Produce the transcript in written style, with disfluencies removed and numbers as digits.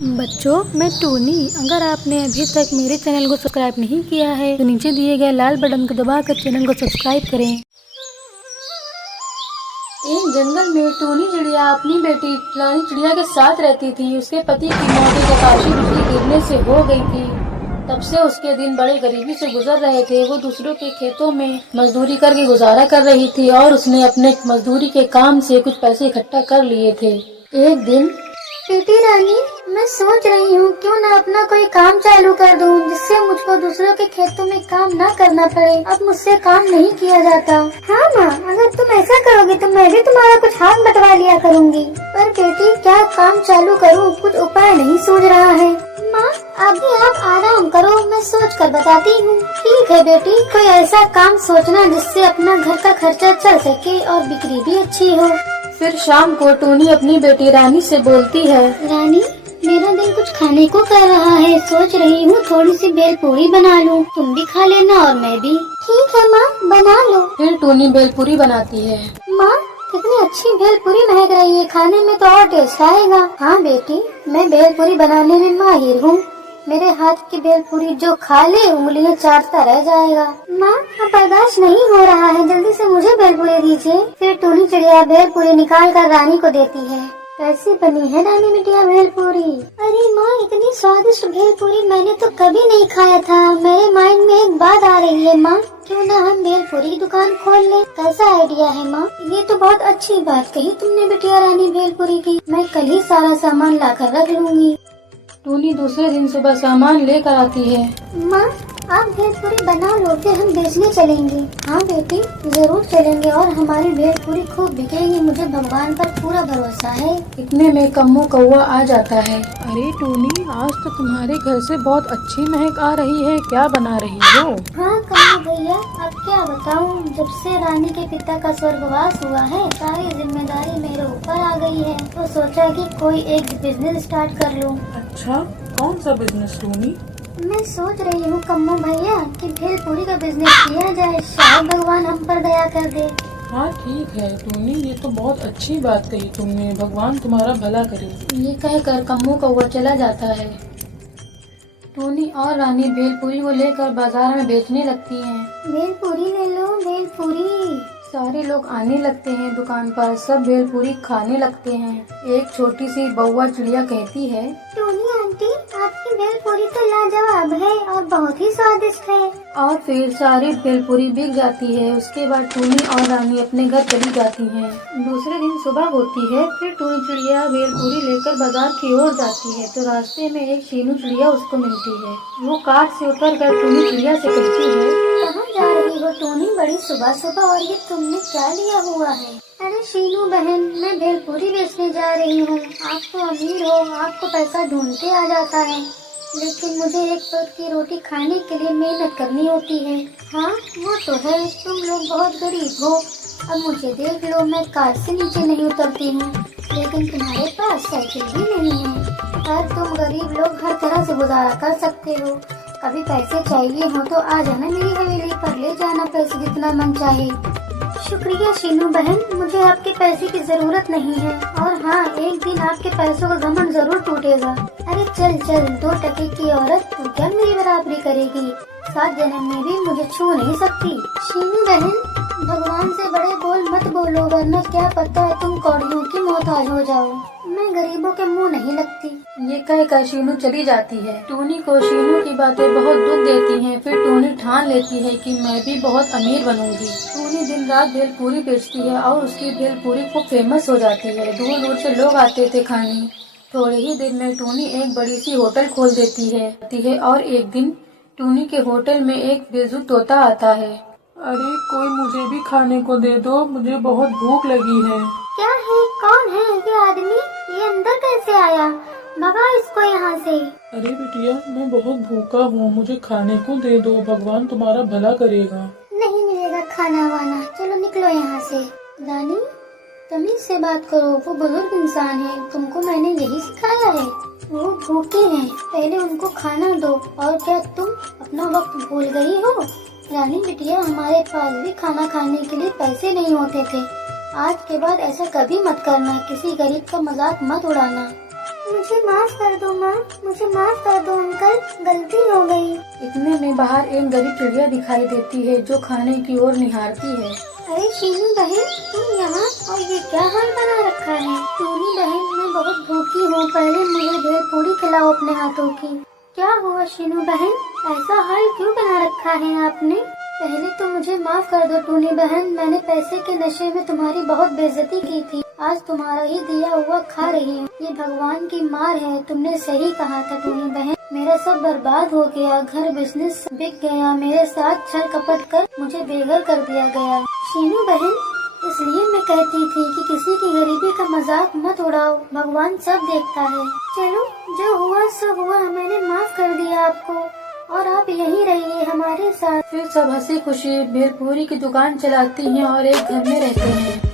बच्चों, मैं टोनी। अगर आपने अभी तक मेरे चैनल को सब्सक्राइब नहीं किया है तो नीचे दिए गए लाल बटन को दबाकर चैनल को सब्सक्राइब करें। एक जंगल में टोनी चिड़िया अपनी बेटी रानी चिड़िया के साथ रहती थी। उसके पति की मौत एक आकाशीय बिजली गिरने से हो गई थी। तब से उसके दिन बड़े गरीबी से गुजर रहे थे। वो दूसरों के खेतों में मजदूरी करके गुजारा कर रही थी और उसने अपने मजदूरी के काम से कुछ पैसे इकट्ठा कर लिए थे। एक दिन, बेटी रानी, मैं सोच रही हूँ क्यों ना अपना कोई काम चालू कर दूँ जिससे मुझको दूसरों के खेतों में काम ना करना पड़े। अब मुझसे काम नहीं किया जाता। हाँ माँ, अगर तुम ऐसा करोगी तो मैं भी तुम्हारा कुछ हाथ बंटवा लिया करूँगी। पर बेटी, क्या काम चालू करूँ, कुछ उपाय नहीं सूझ रहा है। माँ, अभी आप आराम करो, मैं सोच कर बताती हूँ। ठीक है बेटी, कोई ऐसा काम सोचना जिससे अपना घर का खर्चा चल सके और बिक्री भी अच्छी हो। फिर शाम को टोनी अपनी बेटी रानी से बोलती है, रानी, मेरा दिल कुछ खाने को कर रहा है। सोच रही हूँ थोड़ी सी भेलपूरी बना लूँ, तुम भी खा लेना और मैं भी। ठीक है माँ, बना लो। फिर टोनी भेलपूरी बनाती है। माँ, कितनी अच्छी भेलपूरी महक रही है, खाने में तो और टेस्ट आएगा। हाँ बेटी, मैं भेलपूरी बनाने में माहिर हूँ। मेरे हाथ की भेलपूरी जो खा ले उंगलियां चाटता रह जाएगा। माँ, अब बर्दाश्त नहीं हो रहा है, जल्दी से मुझे भेलपूरी दीजिए। फिर टोनी चिड़िया भेलपूरी निकाल कर रानी को देती है। कैसी बनी है रानी बिटिया भेलपूरी? अरे माँ, इतनी स्वादिष्ट भेलपूरी मैंने तो कभी नहीं खाया था। मेरे माइंड में एक बात आ रही है माँ, क्यों ना हम भेलपूरी की दुकान खोल लें? कैसा आइडिया है माँ? ये तो बहुत अच्छी बात कही तुमने बिटिया रानी भेलपूरी की। मैं कल ही सारा सामान ला कर रख लूंगी। टोनी दूसरे दिन सुबह सामान लेकर आती है। माँ, आप भेलपूरी बना लो, फिर हम बेचने चलेंगे। हाँ बेटी, जरूर चलेंगे और हमारी भेलपूरी खूब बिकेगी। मुझे भगवान पर पूरा भरोसा है। इतने में कम्मू कौवा आ जाता है। अरे टोनी, आज तो तुम्हारे घर से बहुत अच्छी महक आ रही है, क्या बना रही हो? हाँ कम्मू भैया, अब क्या बताऊँ, जब से रानी के पिता का स्वर्गवास हुआ है सारी जिम्मेदारी मेरे ऊपर आ गई है। तो सोचा कि कोई एक बिजनेस स्टार्ट कर लूँ। अच्छा, कौन सा बिजनेस टोनी? मैं सोच रही हूँ कम्मू भैया कि भेलपूरी का बिजनेस किया जाए, शायद भगवान हम पर दया कर दे। हाँ ठीक है टोनी, ये तो बहुत अच्छी बात कही तुमने, भगवान तुम्हारा भला करे। ये कहकर कम्मू कौवा चला जाता है। टोनी और रानी भेलपूरी को लेकर बाजार में बेचने लगती हैं। भेलपूरी ले लो, भेलपूरी। सारे लोग आने लगते हैं दुकान पर, सब भेलपूरी खाने लगते हैं। एक छोटी सी बउआ चिड़िया कहती है, टोनी आंटी, आपकी भेलपूरी तो लाजवाब है और बहुत ही स्वादिष्ट है। और फिर सारी भेलपूरी बिक जाती है। उसके बाद टोनी और रानी अपने घर चली जाती हैं। दूसरे दिन सुबह होती है। फिर टोनी चिड़िया भेलपूरी लेकर बाजार की ओर जाती है तो रास्ते में एक शीनू चिड़िया उसको मिलती है। वो कार से उतरकर टोनी चिड़िया से कहती है, कहाँ जा रही हो टोनी बड़ी सुबह सुबह, और ये तुमने क्या लिया हुआ है? अरे शीनू बहन, मैं भेलपूरी बेचने जा रही हूँ। आप तो अमीर हो, आपको पैसा ढूंढते आ जाता है, लेकिन मुझे एक वक्त की रोटी खाने के लिए मेहनत करनी होती है। हाँ वो तो है, तुम लोग बहुत गरीब हो। अब मुझे देख लो, मैं कार से नीचे नहीं उतरती हूँ, लेकिन तुम्हारे पास साइकिल भी नहीं है। पर तुम गरीब लोग हर तरह से गुजारा कर सकते हो। कभी पैसे चाहिए हो तो आ जाना मेरी हवेली पर, ले जाना पैसे जितना मन चाहे। शुक्रिया शीनू बहन, मुझे आपके पैसे की जरूरत नहीं है। और हाँ, एक दिन आपके पैसों का घमंड जरूर टूटेगा। अरे चल चल, 2 टके की औरत, तू क्या मेरी बराबरी करेगी? 7 जन्म में भी मुझे छू नहीं सकती। शीनू बहन, भगवान से बड़े बोल मत बोलो, वरना क्या पता तुम कौड़ियों की मोहताज हो जाओ। मैं गरीबों के मुंह नहीं लगती। ये कहकर शीनू चली जाती है। टोनी को शीनू की बातें बहुत दुख देती हैं। फिर टोनी ठान लेती है कि मैं भी बहुत अमीर बनूंगी। टोनी दिन रात भेलपूरी बेचती है और उसकी भेलपूरी खूब फेमस हो जाती है। दूर दूर से लोग आते थे खाने। थोड़े ही दिन में टोनी एक बड़ी सी होटल खोल देती है और एक दिन टोनी के होटल में एक बेजुबान तोता आता है। अरे कोई मुझे भी खाने को दे दो, मुझे बहुत भूख लगी है। क्या है, कौन है ये आदमी? ये अंदर कैसे आया? भगा इसको यहाँ से। अरे बिटिया, मैं बहुत भूखा हूँ, मुझे खाने को दे दो, भगवान तुम्हारा भला करेगा। नहीं मिलेगा खाना वाना, चलो निकलो यहाँ से। रानी, तमीज से बात करो, वो बुजुर्ग इंसान है, तुमको मैंने यही सिखाया है। वो भूखे हैं, पहले उनको खाना दो। और क्या तुम अपना वक्त भूल गई हो? रानी बिटिया, हमारे पास भी खाना खाने के लिए पैसे नहीं होते थे। आज के बाद ऐसा कभी मत करना, किसी गरीब का मजाक मत उड़ाना। मुझे माफ कर दो माँ, मुझे माफ कर दो अंकल, गलती हो गई। इतने में बाहर एक गरीब चिड़िया दिखाई देती है जो खाने की ओर निहारती है। अरे शीनू बहन, तुम यहाँ, और ये क्या हाल बना रखा है? टूनी बहन, मैं बहुत भूखी हूँ, पहले मुझे भेलपूरी खिलाओ अपने हाथों की। क्या हुआ शीनू बहन, ऐसा हाल क्यों बना रखा है आपने? पहले तो मुझे माफ कर दो टूनी बहन, मैंने पैसे के नशे में तुम्हारी बहुत बेइज्जती की थी। आज तुम्हारा ही दिया हुआ खा रही हूँ। ये भगवान की मार है, तुमने सही कहा था टूनी बहन। मेरा सब बर्बाद हो गया, घर बिजनेस बिक गया, मेरे साथ छल कपट कर मुझे बेघर कर दिया गया। शीनू बहन, इसलिए मैं कहती थी कि किसी की गरीबी का मजाक मत उड़ाओ, भगवान सब देखता है। चलो, जो हुआ सो हुआ, मैंने माफ कर दिया आपको, और आप यहीं रहिए हमारे साथ। फिर सब हंसी खुशी भेलपूरी की दुकान चलाती हैं और एक घर में रहते हैं।